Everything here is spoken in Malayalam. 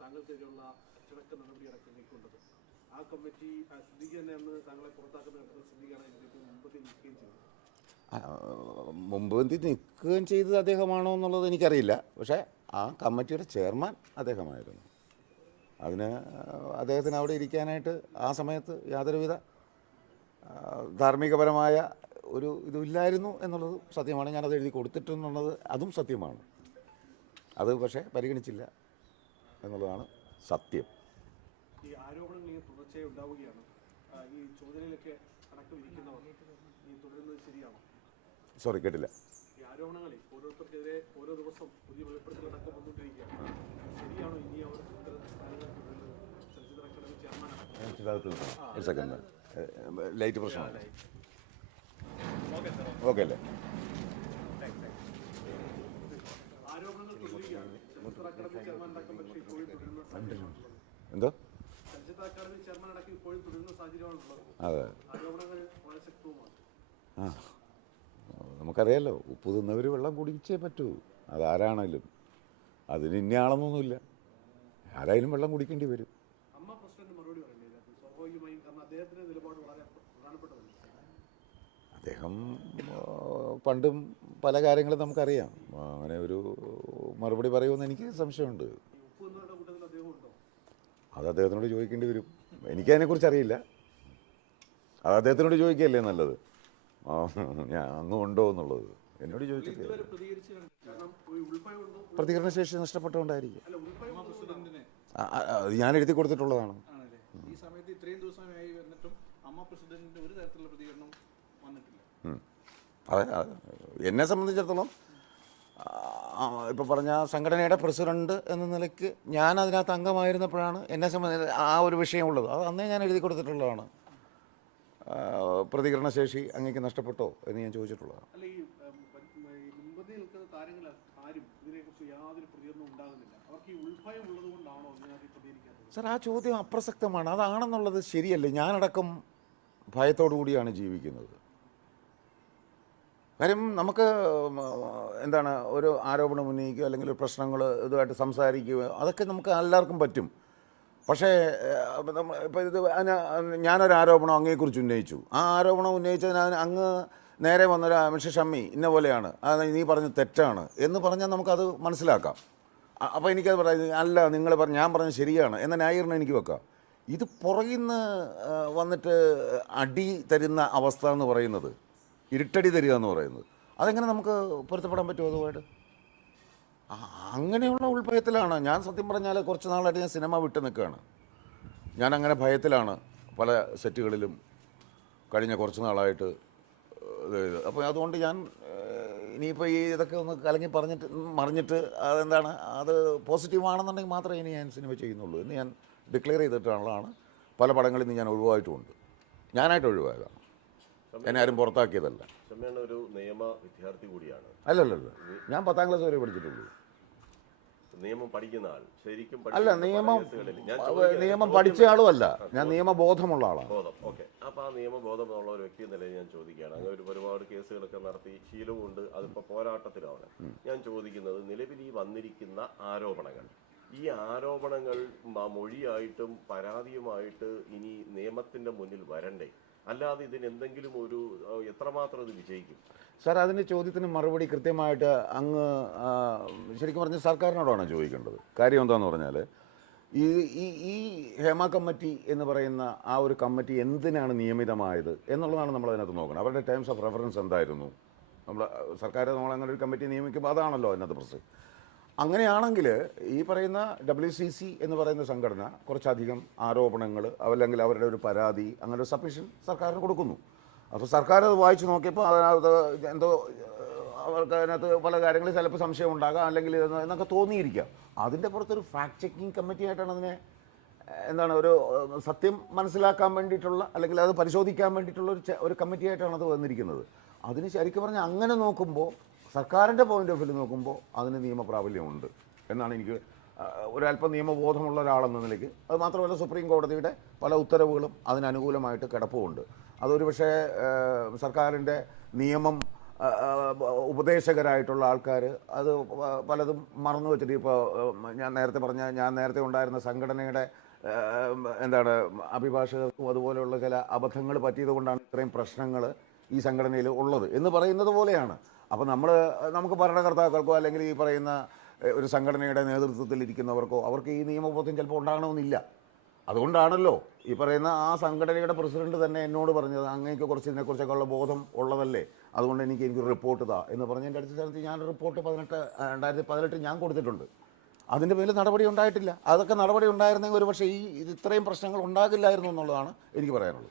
താങ്കൾക്കെതിരെയുള്ള അച്ചടക്ക നടപടി ആ കമ്മിറ്റി പുറത്താക്കുന്ന നിൽക്കുകയും ചെയ്തത്. നിൽക്കുകയും ചെയ്തത് അദ്ദേഹമാണോ എന്നുള്ളത് എനിക്കറിയില്ല. പക്ഷേ ആ കമ്മിറ്റിയുടെ ചെയർമാൻ അദ്ദേഹമായിരുന്നു. അതിന് അദ്ദേഹത്തിന് അവിടെ ഇരിക്കാനായിട്ട് ആ സമയത്ത് യാതൊരുവിധ ധാർമ്മികപരമായ ഒരു ഇതുമില്ലായിരുന്നു എന്നുള്ളത് സത്യമാണ്. ഞാനത് എഴുതി കൊടുത്തിട്ടെന്നുള്ളത് അതും സത്യമാണ്. അത് പക്ഷേ പരിഗണിച്ചില്ല എന്നുള്ളതാണ് സത്യം. ഈ ആരോപണങ്ങൾ ഇങ്ങനെ തുടർച്ചയായി ഉണ്ടാവുകയാണ്. ഈ അടക്കം ഇരിക്കുന്നവർ ഈ തുടരുന്നത് ശരിയാണോ? സോറി കേട്ടില്ല. ഈ ആരോപണങ്ങളെ ഓരോരുത്തർക്കെതിരെ ഓരോ ദിവസം പുതിയ വെളിപ്പെടുത്തൽ അടക്കം വന്നുകൊണ്ടിരിക്കുകയാണ്. ശരിയാണോ ഇനി അവർ ചലച്ചിത്ര അക്കാദമി ചെയർമാൻ ലൈറ്റ് പ്രശ്നമാണ് ഓക്കെ അല്ലേ ആരോപണങ്ങൾ തുടരുകയാണ് ചലച്ചിത്ര അക്കാദമി ചെയർമാൻ അടക്കം പക്ഷേ ഇപ്പോഴും തുടരുന്ന സാഹചര്യമാണുള്ളത് എന്തോ? അതെ. ആ. നമുക്കറിയാലോ ഉപ്പ് തിന്നവർ വെള്ളം കുടിച്ചേ പറ്റൂ. അതാരാണേലും. അതിന് ഇന്ന ആളൊന്നുമില്ല ആരായാലും വെള്ളം കുടിക്കേണ്ടി വരും. അദ്ദേഹം പണ്ടും പല കാര്യങ്ങളും നമുക്കറിയാം. അങ്ങനെ ഒരു മറുപടി പറയുമെന്ന് എനിക്ക് സംശയമുണ്ട്. അത് അദ്ദേഹത്തിനോട് ചോദിക്കേണ്ടി വരും. എനിക്കതിനെക്കുറിച്ച് അറിയില്ല. അത് അദ്ദേഹത്തിനോട് ചോദിക്കുകയല്ലേ നല്ലത്? ഞാൻ അങ്ങ് ഉണ്ടോ എന്നുള്ളത്. എന്നോട് ചോദിച്ചിട്ട് പ്രതികരണ ശേഷി നഷ്ടപ്പെട്ടുകൊണ്ടായിരിക്കും ഞാൻ എഴുതി കൊടുത്തിട്ടുള്ളതാണ്. ഈ സമയത്ത് ഇത്രയും ദിവസമായി വന്നിട്ടും അമ്മ പ്രസിഡന്റിന്റെ ഒരു തരത്തിലുള്ള പ്രതികരണം വന്നിട്ടില്ല. അതെ. എന്നെ സംബന്ധിച്ചിടത്തോളം ഇപ്പോൾ പറഞ്ഞ സംഘടനയുടെ പ്രസിഡന്റ് എന്ന നിലയ്ക്ക് ഞാൻ അതിനകത്ത് അംഗമായിരുന്നപ്പോഴാണ് എന്നെ സംബന്ധിച്ച് ആ ഒരു വിഷയമുള്ളത് അത് അന്നേ ഞാൻ എഴുതി കൊടുത്തിട്ടുള്ളതാണ്. പ്രതികരണശേഷി അങ്ങേക്ക് നഷ്ടപ്പെട്ടോ എന്ന് ഞാൻ ചോദിച്ചിട്ടുള്ളതാണ്. സാർ ആ ചോദ്യം അപ്രസക്തമാണ്. അതാണെന്നുള്ളത് ശരിയല്ലേ? ഞാനടക്കം ഭയത്തോടു കൂടിയാണ് ജീവിക്കുന്നത്. കാര്യം നമുക്ക് എന്താണ് ഒരു ആരോപണം ഉന്നയിക്കുക അല്ലെങ്കിൽ പ്രശ്നങ്ങൾ ഇതുമായിട്ട് സംസാരിക്കുക അതൊക്കെ നമുക്ക് എല്ലാവർക്കും പറ്റും. പക്ഷേ ഇപ്പോൾ ഇത് ഞാനൊരു ആരോപണം അങ്ങേക്കുറിച്ച് ഉന്നയിച്ചു. ആ ആരോപണം ഉന്നയിച്ചതിന് അങ്ങ് നേരെ വന്നൊരു മിസ്റ്റർ ഷമ്മി ഇന്ന പോലെയാണ്. അത് നീ പറഞ്ഞ തെറ്റാണ് എന്ന് പറഞ്ഞാൽ നമുക്കത് മനസ്സിലാക്കാം. അപ്പോൾ എനിക്കത് പറയാം അല്ല നിങ്ങൾ പറഞ്ഞ ഞാൻ പറഞ്ഞത് ശരിയാണ് എന്ന ന്യായീകരണം എനിക്ക് വെക്കാം. ഇത് പുറകിൽ നിന്ന് വന്നിട്ട് അടി തരുന്ന അവസ്ഥ എന്ന് പറയുന്നത് ഇരുട്ടടി തരിക എന്ന് പറയുന്നത്. അതെങ്ങനെ നമുക്ക് പൊരുത്തപ്പെടാൻ പറ്റുമോ അതുമായിട്ട്? അങ്ങനെയുള്ള ഉൾഭയത്തിലാണ്. ഞാൻ സത്യം പറഞ്ഞാൽ കുറച്ച് നാളായിട്ട് ഞാൻ സിനിമ വിട്ട് നിൽക്കുകയാണ്. ഞാൻ അങ്ങനെ ഭയത്തിലാണ് പല സെറ്റുകളിലും കഴിഞ്ഞ കുറച്ച് നാളായിട്ട് അപ്പോൾ അതുകൊണ്ട് ഞാൻ ഇനിയിപ്പോൾ ഈ ഇതൊക്കെ ഒന്ന് കലങ്ങി പറഞ്ഞിട്ട് മറിഞ്ഞിട്ട് അതെന്താണ് അത് പോസിറ്റീവ് ആണെന്നുണ്ടെങ്കിൽ മാത്രമേ ഇനി ഞാൻ സിനിമ ചെയ്യുന്നുള്ളൂ എന്ന് ഞാൻ ഡിക്ലെയർ ചെയ്തിട്ടുള്ളതാണ്. പല പടങ്ങളിൽ നിന്ന് ഞാൻ ഒഴിവായിട്ടുമുണ്ട്. ഞാനായിട്ട് ഒഴിവാകാം എന്നെ ആരും പുറത്താക്കിയതല്ല ഒരു നിയമ വിദ്യാർത്ഥി കൂടിയാണ്. അല്ലല്ലല്ല. ഞാൻ പത്താം ക്ലാസ് വരെ പഠിച്ചിട്ടുള്ളൂ. നിയമം പഠിക്കുന്ന ആൾ ശരിക്കും അല്ല നിയമം നിയമം പഠിച്ച ആളും അല്ല ഞാൻ നിയമബോധമുള്ള ആളാണ്. ബോധം. ഓക്കെ. അപ്പൊ ആ നിയമബോധമുള്ള ഒരു വ്യക്തി നിലയിൽ ഞാൻ ചോദിക്കുകയാണ്. അങ്ങനെ ഒരു ഒരുപാട് കേസുകളൊക്കെ നടത്തി ശീലവുമുണ്ട്. അതിപ്പോ പോരാട്ടത്തിലാണ്. ഞാൻ ചോദിക്കുന്നത് നിലവിൽ ഈ വന്നിരിക്കുന്ന ആരോപണങ്ങൾ ഈ ആരോപണങ്ങൾ മൊഴിയായിട്ടും പരാതിയുമായിട്ട് ഇനി നിയമത്തിന്റെ മുന്നിൽ വരണ്ടേ? അല്ലാതെ ഇതിന് എന്തെങ്കിലും ഒരു എത്രമാത്രം ഇത് വിജയിക്കും? സാർ അതിന്റെ ചോദ്യത്തിന് മറുപടി കൃത്യമായിട്ട് അങ്ങ് ശരിക്കും പറഞ്ഞ സർക്കാരിനോടാണ് ചോദിക്കേണ്ടത്? കാര്യം എന്താണെന്ന് പറഞ്ഞാൽ ഈ ഈ ഈ ഹേമ കമ്മിറ്റി എന്ന് പറയുന്ന ആ ഒരു കമ്മിറ്റി എന്തിനാണ് നിയമിതമായത് എന്നുള്ളതാണ് നമ്മൾ അതിനകത്ത് നോക്കണം. അവരുടെ ടേംസ് ഓഫ് റെഫറൻസ് എന്തായിരുന്നു? നമ്മൾ സർക്കാർ നമ്മൾ അങ്ങനെ ഒരു കമ്മിറ്റി നിയമിക്കുമ്പോൾ അതാണല്ലോ അതിനകത്ത് പ്രശ്നം. അങ്ങനെയാണെങ്കിൽ ഈ പറയുന്ന ഡബ്ല്യു സി സി എന്ന് പറയുന്ന സംഘടന കുറച്ചധികം ആരോപണങ്ങൾ അല്ലെങ്കിൽ അവരുടെ ഒരു പരാതി അങ്ങനെ ഒരു സബ്മിഷൻ സർക്കാരിന് കൊടുക്കുന്നു. അപ്പോൾ സർക്കാർ അത് വായിച്ചു നോക്കിയപ്പോൾ അതിനകത്ത് എന്തോ അവർക്ക് അതിനകത്ത് പല കാര്യങ്ങളിൽ ചിലപ്പോൾ സംശയം ഉണ്ടാകാം അല്ലെങ്കിൽ എന്നൊക്കെ തോന്നിയിരിക്കാം. അതിന്റെ പുറത്തൊരു ഫാക്ട് ചെക്കിംഗ് കമ്മിറ്റി ആയിട്ടാണ് അതിനെ എന്താണ് ഒരു സത്യം മനസ്സിലാക്കാൻ വേണ്ടിയിട്ടുള്ള അല്ലെങ്കിൽ അത് പരിശോധിക്കാൻ വേണ്ടിയിട്ടുള്ള ഒരു ഒരു കമ്മിറ്റി ആയിട്ടാണ് അത് വന്നിരിക്കുന്നത്. അതിന് ശരിക്കും പറഞ്ഞാൽ അങ്ങനെ നോക്കുമ്പോൾ സർക്കാരിന്റെ പോയിന്റ് ഓഫ് വ്യൂ നോക്കുമ്പോൾ അതിന് നിയമപ്രാബല്യമുണ്ട്. എന്നാണ് എനിക്ക് ഒരല്പം നിയമബോധമുള്ള ഒരാളെന്ന നിലയ്ക്ക്. അത് മാത്രമല്ല സുപ്രീം കോടതിയുടെ പല ഉത്തരവുകളും അതിനനുകൂലമായിട്ട് കിടപ്പുമുണ്ട്. അതൊരു പക്ഷേ സർക്കാരിന്റെ നിയമം ഉപദേശകരായിട്ടുള്ള ആൾക്കാർ അത് പലതും മറന്നു വെച്ചിട്ട് ഇപ്പോൾ ഞാൻ നേരത്തെ പറഞ്ഞ ഞാൻ നേരത്തെ ഉണ്ടായിരുന്ന സംഘടനയുടെ എന്താണ് അഭിഭാഷകർക്കും അതുപോലെയുള്ള ചില അബദ്ധങ്ങൾ പറ്റിയത് കൊണ്ടാണ് ഇത്രയും പ്രശ്നങ്ങൾ ഈ സംഘടനയിൽ ഉള്ളത് എന്ന് പറയുന്നത് പോലെയാണ്. അപ്പോൾ നമ്മൾ നമുക്ക് ഭരണകർത്താക്കൾക്കോ അല്ലെങ്കിൽ ഈ പറയുന്ന ഒരു സംഘടനയുടെ നേതൃത്വത്തിൽ ഇരിക്കുന്നവർക്കോ അവർക്ക് ഈ നിയമബോധം ചിലപ്പോൾ ഉണ്ടാകണമെന്നില്ല. അതുകൊണ്ടാണല്ലോ ഈ പറയുന്ന ആ സംഘടനയുടെ പ്രസിഡന്റ് തന്നെ എന്നോട് പറഞ്ഞത് അങ്ങനെയൊക്കെ കുറച്ച് ഇതിനെക്കുറിച്ചൊക്കെ ഉള്ള ബോധം ഉള്ളതല്ലേ? അതുകൊണ്ട് എനിക്ക് എനിക്കൊരു റിപ്പോർട്ട് താ എന്ന് പറഞ്ഞ് എന്റെ അടുത്ത സ്ഥലത്ത് ഞാൻ റിപ്പോർട്ട് പതിനെട്ട് രണ്ടായിരത്തി പതിനെട്ട് ഞാൻ കൊടുത്തിട്ടുണ്ട്. അതിന്റെ പേരിൽ നടപടി ഉണ്ടായിട്ടില്ല. അതൊക്കെ നടപടി ഉണ്ടായിരുന്നെങ്കിൽ ഒരു പക്ഷേ ഈ ഇത് ഇത്രയും പ്രശ്നങ്ങൾ ഉണ്ടാകില്ലായിരുന്നു എന്നുള്ളതാണ് എനിക്ക് പറയാനുള്ളത്.